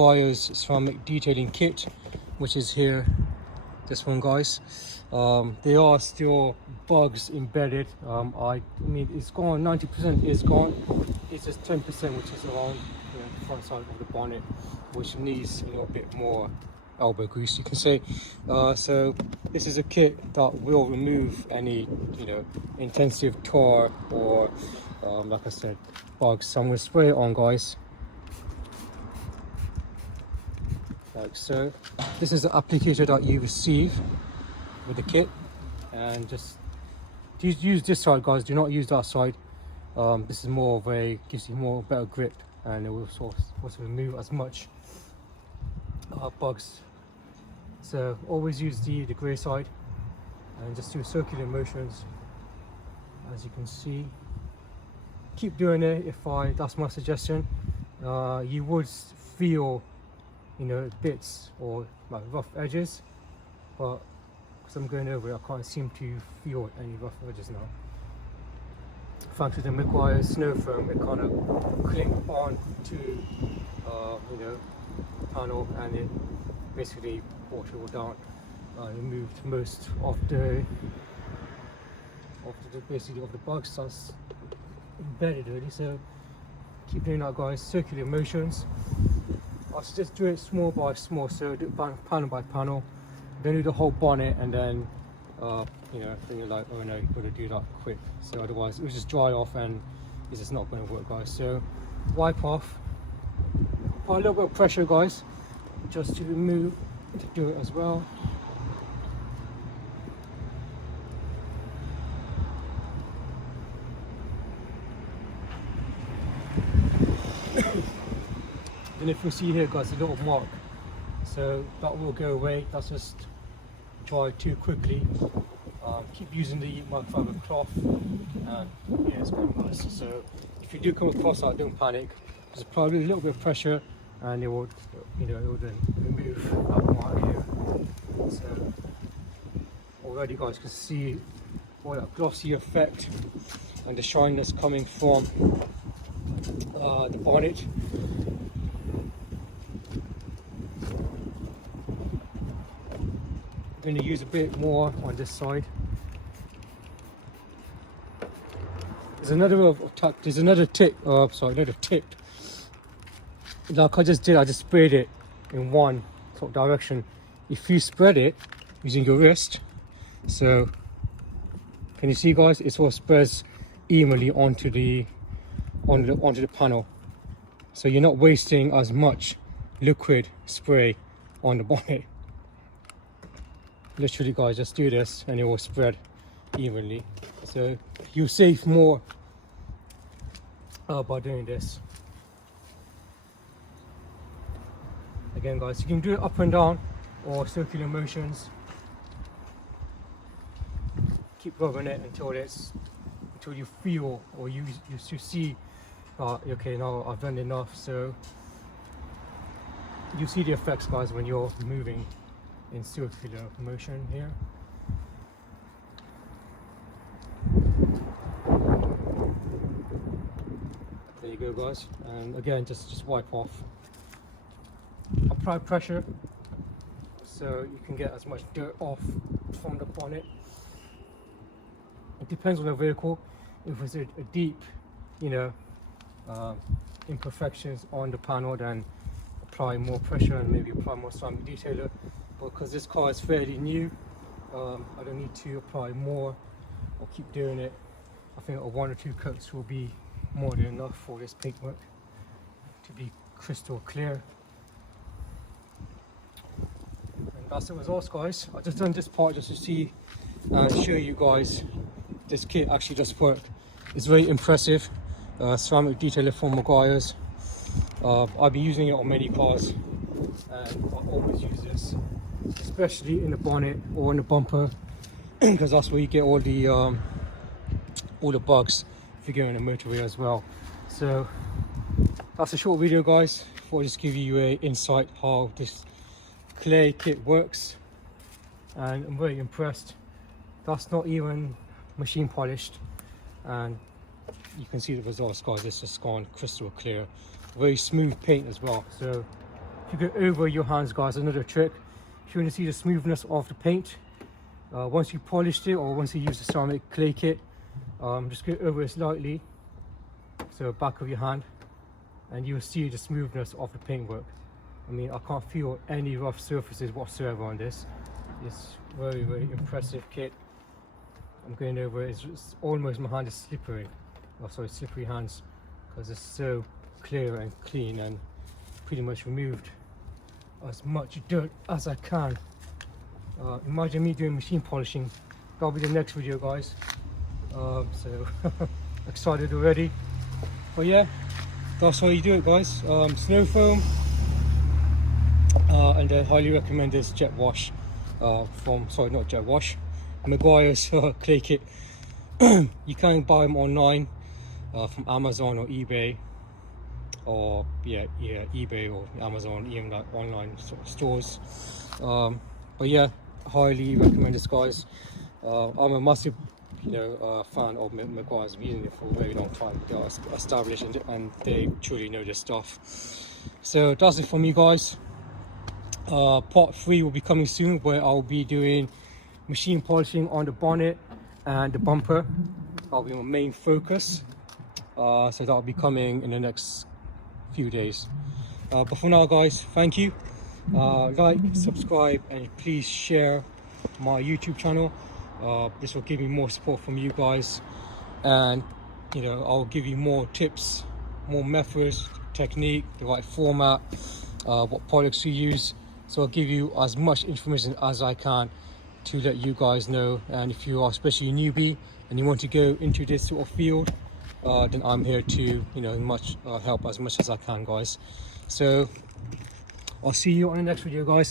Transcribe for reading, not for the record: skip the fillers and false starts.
MEGUIARS Ceramic Detailing Kit, which is here, this one, guys. There are still bugs embedded. I mean, it's gone, 90% is gone. It's just 10%, which is around the front side of the bonnet, which needs a bit more elbow grease, you can say. So this is a kit that will remove any intensive tar or like I said, bugs. So I'm going to spray it on, guys, like so. This is the applicator that you receive with the kit, and just use this side, guys. Do not use that side. This is more of a, gives you more better grip, and it will also remove as much bugs. So always use the grey side and just do circular motions, as you can see. Keep doing it. That's my suggestion. You would feel bits or like rough edges, but because I'm going over it, I can't seem to feel any rough edges now. Thanks to the MEGUIARS snow foam, it kind of clinged on to panel, and it basically brought it all down and removed most of the basically of the bugs that's embedded really. So keep doing that, guys. Circular motions. I'll just do it small by small, so do it panel by panel. Don't do the whole bonnet and then then you're like, oh no, you've got to do that quick, so otherwise it will just dry off and it's just not going to work, guys. So wipe off, apply a little bit of pressure, guys, just to remove, to do it as well. And if you see here, guys, a little mark, so that will go away. That's just dry too quickly. Keep using the microfiber cloth, and yeah, it's quite nice. So if you do come across that, don't panic. Just apply a little bit of pressure, and it will, it will then remove that mark here. So already, guys, can see all that glossy effect and the shininess coming from the bonnet. I'm going to use a bit more on this side. There's another tip. Another tip. Like I just did, I just sprayed it in one sort of direction. If you spread it using your wrist, so can you see, guys? It sort of spreads evenly onto the panel. So you're not wasting as much liquid spray on the bonnet. Literally, guys, just do this and it will spread evenly. So you save more by doing this. Again, guys, you can do it up and down or circular motions. Keep rubbing it until you feel, or you see, okay, now I've done enough. So you see the effects, guys, when you're moving in circular motion here. There you go, guys. And again, just wipe off. Apply pressure so you can get as much dirt off from the bonnet. It depends on the vehicle. If it's a deep, imperfections on the panel, then apply more pressure and maybe apply more ceramic detailer. But because this car is fairly new, I don't need to apply more. I'll keep doing it. I think 1 or 2 coats will be more than enough for this paintwork to be crystal clear. And that's the results, guys. I just done this part just to see and show you guys this kit actually does work. It's very impressive. Ceramic detailer from MEGUIARS. I've been using it on many cars, and I always use this, especially in the bonnet or in the bumper, because that's where you get all the bugs if you go in the motorway as well. So that's a short video, guys, for just give you a insight how this clay kit works, and I'm very impressed. That's not even machine polished, and you can see the results, guys. It's just gone crystal clear. Very smooth paint as well. So if you go over your hands, guys, another trick. If you want to see the smoothness of the paint, once you polished it or once you use the ceramic clay kit, just go over it slightly, so back of your hand, and you'll see the smoothness of the paintwork. I mean, I can't feel any rough surfaces whatsoever on this. It's very, very impressive kit. I'm going over it, it's almost, my hand is slippery. Oh, sorry, slippery hands, because it's so clear and clean, and pretty much removed as much dirt as I can. Imagine me doing machine polishing. That'll be the next video, guys. So excited already. But yeah, that's how you do it, guys. Snow foam, and then highly recommend this jet wash not jet wash, MEGUIARS clay kit. You can buy them online from Amazon or eBay, or eBay or Amazon, even like online sort of stores. But yeah, highly recommend this, guys. I'm a massive fan of MEGUIARS. I've been using it for a very long time. They are established and they truly know their stuff. So that's it from you guys. Part 3 will be coming soon, where I'll be doing machine polishing on the bonnet and the bumper. That'll be my main focus. So that'll be coming in the next few days. But for now, guys, thank you. Like, subscribe, and please share my YouTube channel. This will give me more support from you guys, and I'll give you more tips, more methods, technique, the right format, what products to use. So I'll give you as much information as I can to let you guys know. And if you are especially a newbie and you want to go into this sort of field, then I'm here to help as much as I can, guys. So I'll see you on the next video, guys.